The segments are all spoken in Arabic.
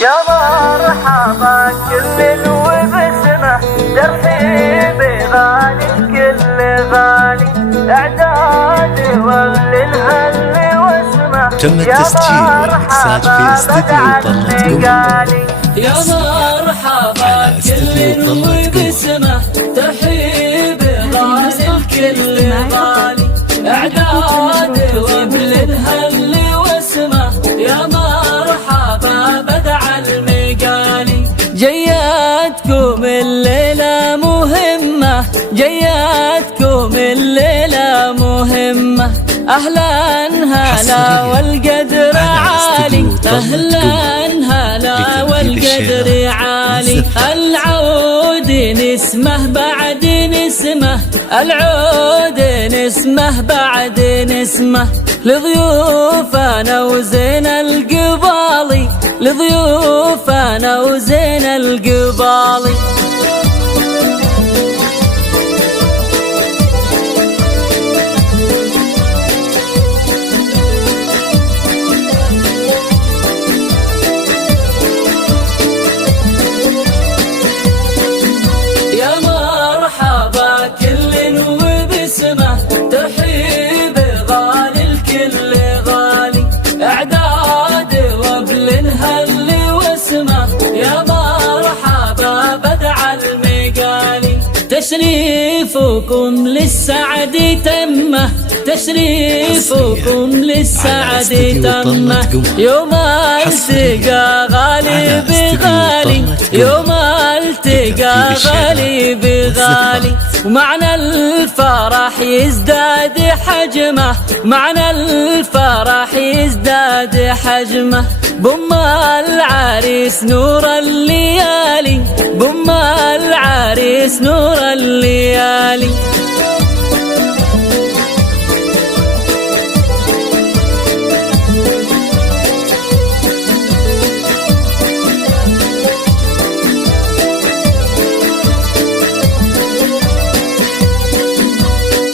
يا مرحبا كل وبسمه ترحيب غالي الكل غالي اعداد والهل واسمه. تم التسجيل والإكساج في استديو طلت قمر. يا مرحبا كل وبسمه ترحيب غالي الكل غالي اعداد والهل واسمه. يا مرحبا بدع المقالي جياتكم الليلة مهمة، جياتكم الليلة مهمة. أهلا هلا والقدر عالي، أهلا هلا والقدر عالي. العود نسمه بعد نسمه، العود نسمه بعد نسمه. لضيوفنا وزين القبالي، لضيوفنا وزين القبالي. يا مرحبا كل وبسمه ترحيب غالي الكل غالي اعداد وبل هل واسمه. يا مرحبا بدع المقالي تشريفكم للسعد تمه، تشريفكم للسعد تمه. يوم التقى غالي بغالي، يوم التقى غالي بغالي. ومعنى الفرح يزداد حجمه، معنى الفرح يزداد حجمه. بم العريس نور الليالي، بم العريس نور الليالي.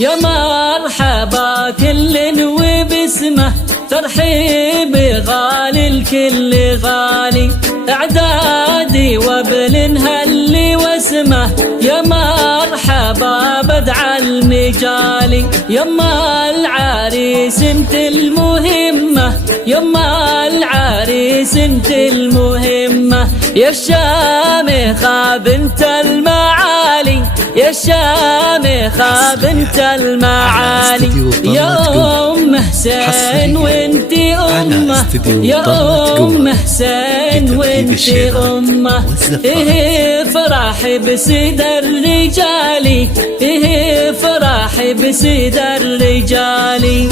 يا مرحبا كل وبسمه ترحيب غالي الكل غالي اعدادي وبل هل واسمه. يا مرحبا بدع المجالي، يما العريس انت المهمه، يما العريس انت المهمه. يا الشامخه بنت المعالي، يا الشامخه بنت المعالي. يا ام حسين وانتي امه، يا ام حسين وانتي امه. ايه فرح بسيد الرجالي، ايه فرح بسيد الرجالي.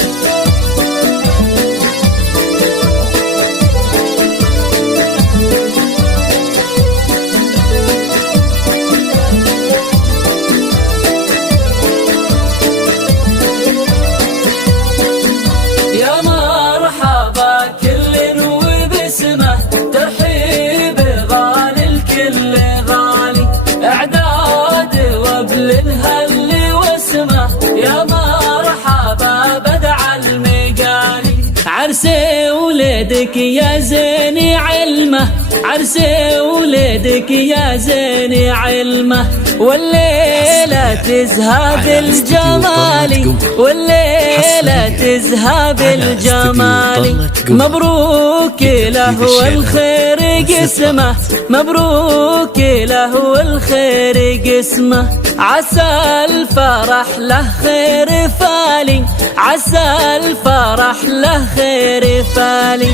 يا مرحبا كل وبسمه ترحيب غالي الكل غالي اعداد وبل هل واسمه. يا مرحبا بدع المقالي عرسي ولدك يا زين علمه، عرسي ولدك يا زين علمه. والليلة تزهى بالجمالي، والليلة تزهى بالجمالي. مبروك له والخير قسمه، مبروك له والخير قسمه. عسى الفرح له خير فالي، عسى الفرح له خير فالي.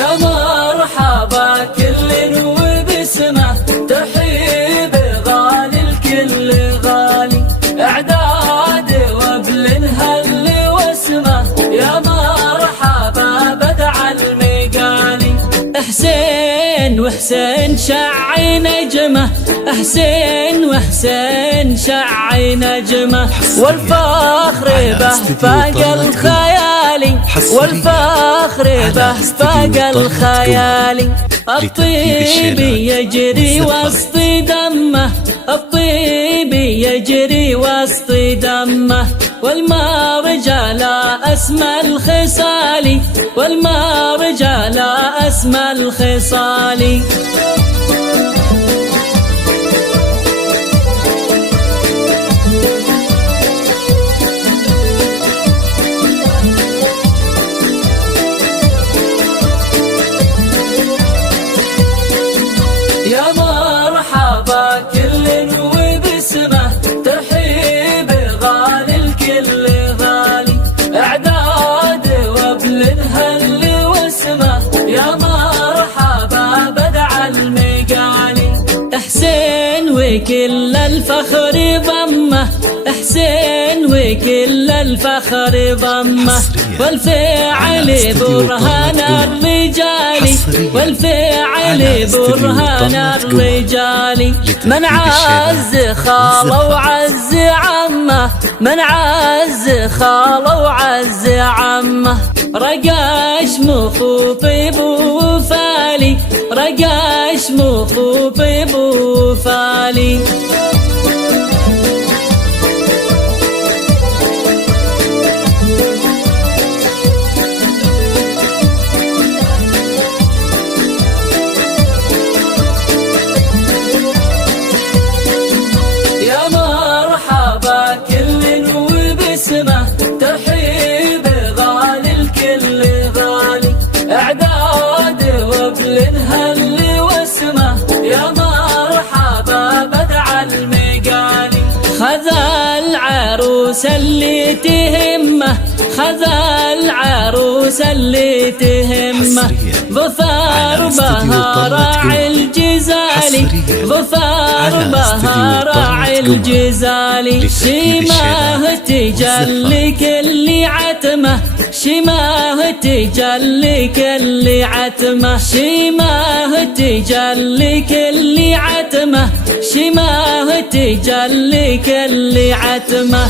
يا مرحبا كل وبسمه ترحيب غالي الكل غالي اعداد وبل هل واسمه. يا مرحبا بدع المقالي حسين وحسين شعي نجمه، حسين وحسين شعي نجمه. والفخر به فاق الخيال، العالي والفخر به فاق الخيال. الطيب يجري وسط دمه، الطيب يجري وسط دمه، والمرجى لا أسمى الخصال، والمرجى لا أسمى الخصال. يا مرحبا كل وبسمه، ترحيب غالي الكل غالي، اعداد وابل هل واسمه، يا مرحبا بدع المقالي. حسين وكل الفخر ضمه، حسين وكل الفخر ضمه، والفعل برهان الرجال، والفعل برهان الرجال. من عز خاله وعز عمه، من عز خاله وعز عمه، رقاش مخوطب وفالي، رقاش مخوطب وفالي. يا مرحبا كل وبسمه، ترحيب غالي الكل غالي، اعداد وابل هل واسمه، يا مرحبا بدع المقالي. خذ العروس اللي تهمه، خذ العروس اللي تهمه، ظفر بها راعي الجزالي، ظفر بها راعي الجزالي. شماه تجلي كل عتمه، شماه تجلي كل عتمه، شماه تجلي كل عتمه، شماه تجلي كل عتمه.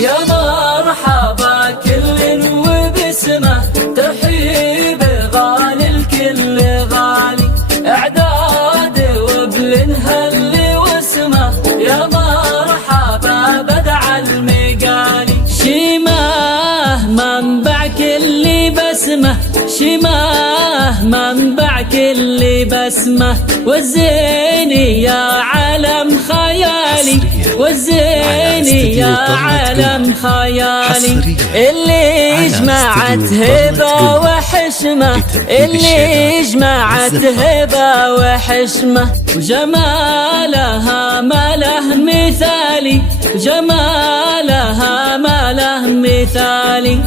يا مرحبا كل وبسمه، ترحيب غالي الكل غالي، اعداد وابل هل واسمه، يا مرحبا بدع المقالي. شماه منبع كل بسمه، شماه منبع كل بسمه، والزيني يا علم خيالي، والزيني يا علم خيالي. اللي جمعت هبة وحشمة، اللي جمعت هبة وحشمة، وجمالها ما له مثالي، جمالها ما له مثالي.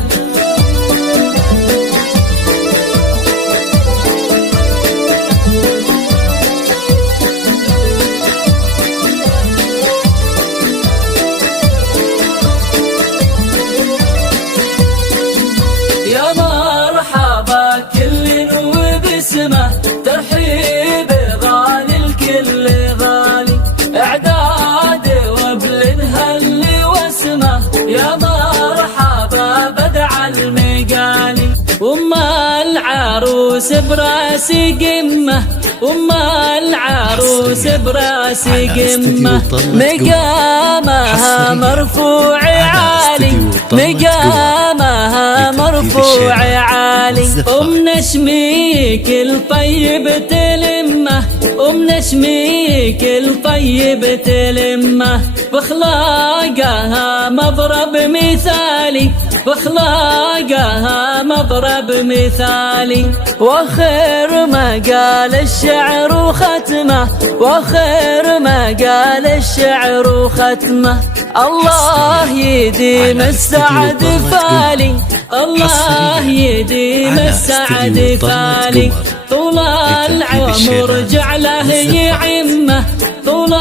يا مرحبا كل وبسمه، ترحيب غالي الكل غالي، اعداد وابل هل واسمه، يا مرحبا بدع المقالي. ام العروس براسي قمه، ام العروس براسي قمه، مقامها مرفوع عالي، مقامها مرفوع عالي. ام نشميك الطيب تلمه، ام نشميك الطيب تلمه، باخلاقها مضرب مثالي، باخلاقها مضرب مثالي. واخر ما قال الشعر ختمه، واخر ما قال الشعر ختمه، الله يديم السعد فالي، الله يديم السعد فالي. طول العمر جعله يعمه، طول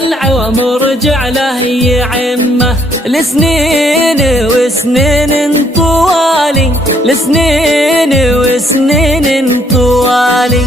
العمر جعله يعمه، لسنين وسنين طوالي، لسنين وسنين طوالي.